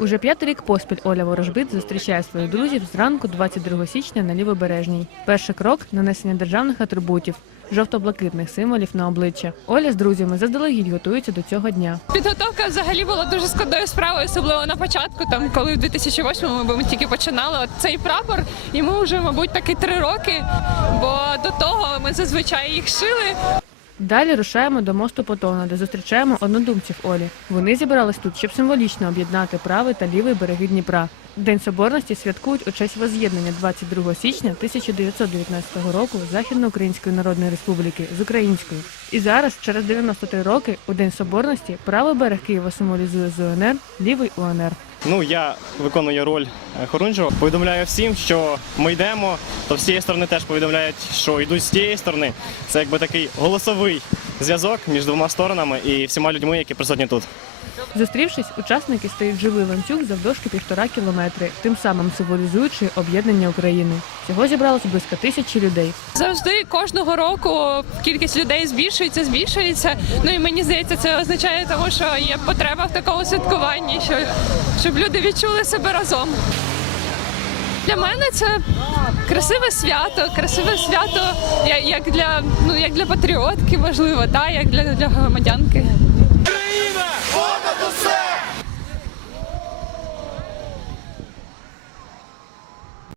Уже п'ятий рік поспіль Оля Ворожбит зустрічає своїх друзів зранку 22 січня на лівобережній. Перший крок нанесення державних атрибутів, жовто-блакитних символів на обличчя. Оля з друзями заздалегідь готується до цього дня. Підготовка взагалі була дуже складною справою, особливо на початку, там коли в 2008-му ми тільки починали от цей прапор, і ми вже, мабуть, таки три роки. Бо до того ми зазвичай їх шили, Далі рушаємо до мосту Потона, де зустрічаємо однодумців Олі. Вони зібрались тут, щоб символічно об'єднати правий та лівий береги Дніпра. День соборності святкують у честь воз'єднання 22 січня 1919 року Західноукраїнської Народної Республіки з Українською. І зараз, через 93 роки, у День Соборності, правий берег Києва символізує ЗУНР, лівий УНР. Ну, я виконую роль е, хорунжого. Повідомляю всім, що ми йдемо, то з цієї сторони теж повідомляють, що йдуть з цієї сторони. Це якби такий голосовий зв'язок між двома сторонами і всіма людьми, які присутні тут. Зустрівшись, учасники стають живий ланцюг завдовжки півтора кілометри, тим самим символізуючи об'єднання України. Всього зібралося близько тисячі людей. Завжди кожного року кількість людей збільшується, збільшується. Ну і мені здається, це означає, тому що є потреба в такому святкуванні, що щоб люди відчули себе разом. Для мене це красиве свято, красиве свято, як для ну як для патріотки, можливо, та як для, для громадянки.